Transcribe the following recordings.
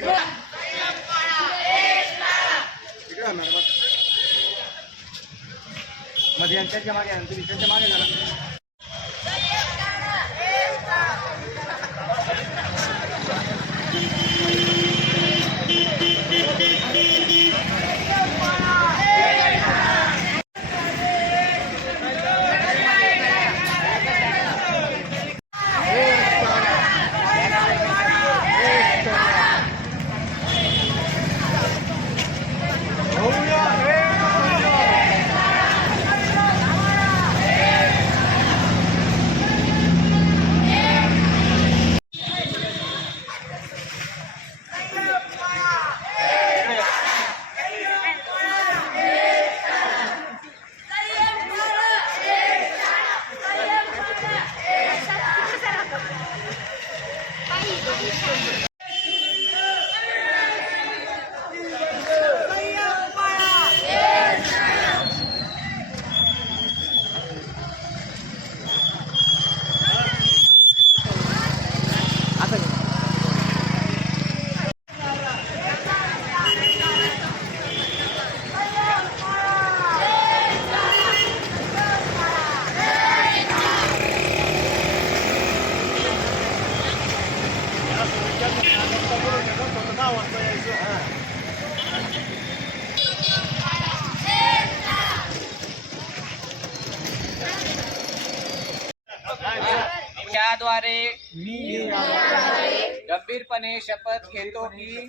Yeah. यांच्या मागे आहे. तुम्ही त्यांच्या मागे झाला त्याद्वारे मी गंभीरपणे शपथ घेतो की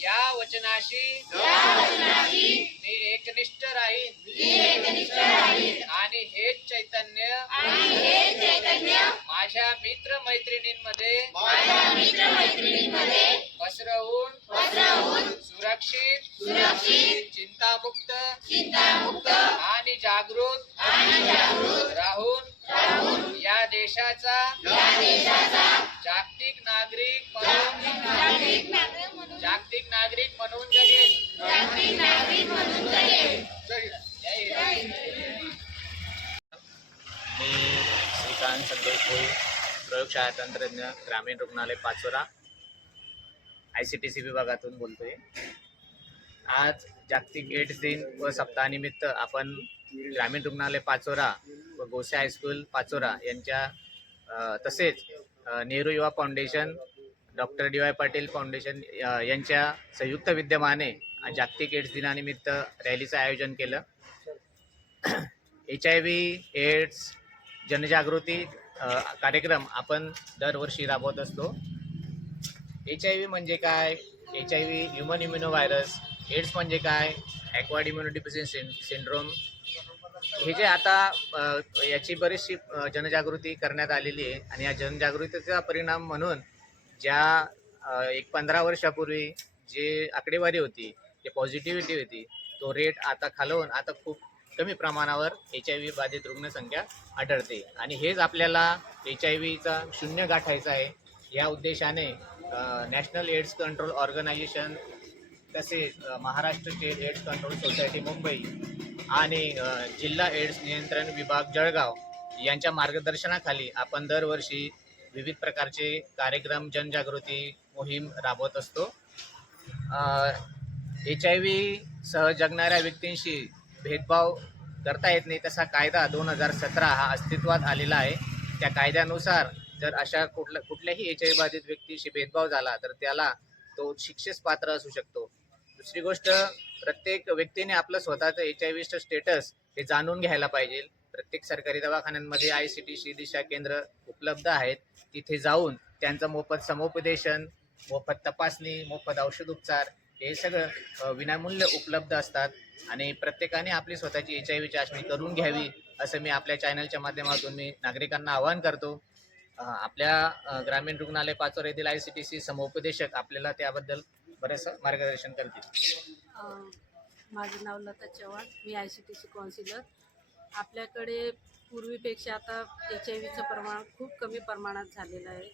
या वचनाशी मी एकनिष्ठ राहीन. आणि हेच चैतन्य माझ्या मित्र मैत्रिणींमध्ये पसरवून सुरक्षित चिंतामुक्त आणि जागृत राहून या देशाचा जागतिक नागरिक म्हणून जागतिक नागरिक म्हणून जगेल. जय हिंद. मी श्रीकांत संतोष भोई प्रयोगशाळा तंत्रज्ञ ग्रामीण रुग्णालय Pachora I C T C विभागातून बोलतोय. आज जागतिक एड्स दिन व सप्ताहानिमित्त आपण ग्रामीण रुग्णालय पाचोरा व गोसे हायस्कूल पाचोरा यांच्या तसेच Nehru Yuva foundation doctor D Y Patil foundation यांच्या संयुक्त विद्यमाने जागतिक एड्स दिनानिमित्त रॅलीचं आयोजन केलं. एच आय व्ही एड्स जनजागृती कार्यक्रम आपण दरवर्षी राबवत असतो. एच आय व्ही म्हणजे काय? H I V human immuno virus AIDS म्हणजे काय? Acquired immunity syndrome. हे जे आता याची बरीचशी जनजागृती करण्यात आलेली आहे आणि या जनजागृतीचा परिणाम म्हणून ज्या एक पंधरा वर्षापूर्वी जे आकडेवारी होती जे पॉझिटिव्हिटी होती तो रेट आता खालवून आता खूप कमी प्रमाणावर एच आय व्ही बाधित रुग्णसंख्या आढळते. आणि हेच आपल्याला एच आय व्हीचा शून्य गाठायचा आहे. या उद्देशाने नॅशनल एड्स कंट्रोल ऑर्गनायझेशन तसेच Maharashtra state AIDS control society Mumbai आणि जिल्हा एड्स नियंत्रण विभाग जळगाव यांच्या मार्गदर्शनाखाली आपण दरवर्षी विविध प्रकारचे कार्यक्रम जनजागृती मोहीम राबवत असतो. एच आय व्ही सह जगणाऱ्या व्यक्तींशी भेदभाव करता येत नाही तसा कायदा दोन हजार सतरा हा अस्तित्वात आलेला आहे. त्या कायद्यानुसार जर अशा कुठल्या कुठल्याही एच आय बाधित व्यक्तीशी भेदभाव झाला तर त्याला तो शिक्षेस पात्र असू शकतो. दुसरी गोष्ट प्रत्येक व्यक्तीने आपलं स्वतःचं एच आय व्हीचं स्टेटस हे जाणून घ्यायला पाहिजे. प्रत्येक सरकारी दवाखान्यांमध्ये आय सी टी सी दिशा केंद्र उपलब्ध आहेत. तिथे जाऊन त्यांचं मोफत समुपदेशन मोफत तपासणी मोफत औषध उपचार हे सगळं विनामूल्य उपलब्ध असतात. आणि प्रत्येकाने आपली स्वतःची एच आय व्ही चाचणी करून घ्यावी असं मी आपल्या चॅनलच्या माध्यमातून मी नागरिकांना आवाहन करतो. आपल्या ग्रामीण रुग्णालय पाचोर येथील आय सी टी सी समुपदेशक आपल्याला त्याबद्दल बरेचसं मार्गदर्शन करतील. माझं नाव लता चव्हाण मी I C T C counsellor आपल्याकडे पूर्वीपेक्षा आता एच आय व्हीचं प्रमाण खूप कमी प्रमाणात झालेलं आहे.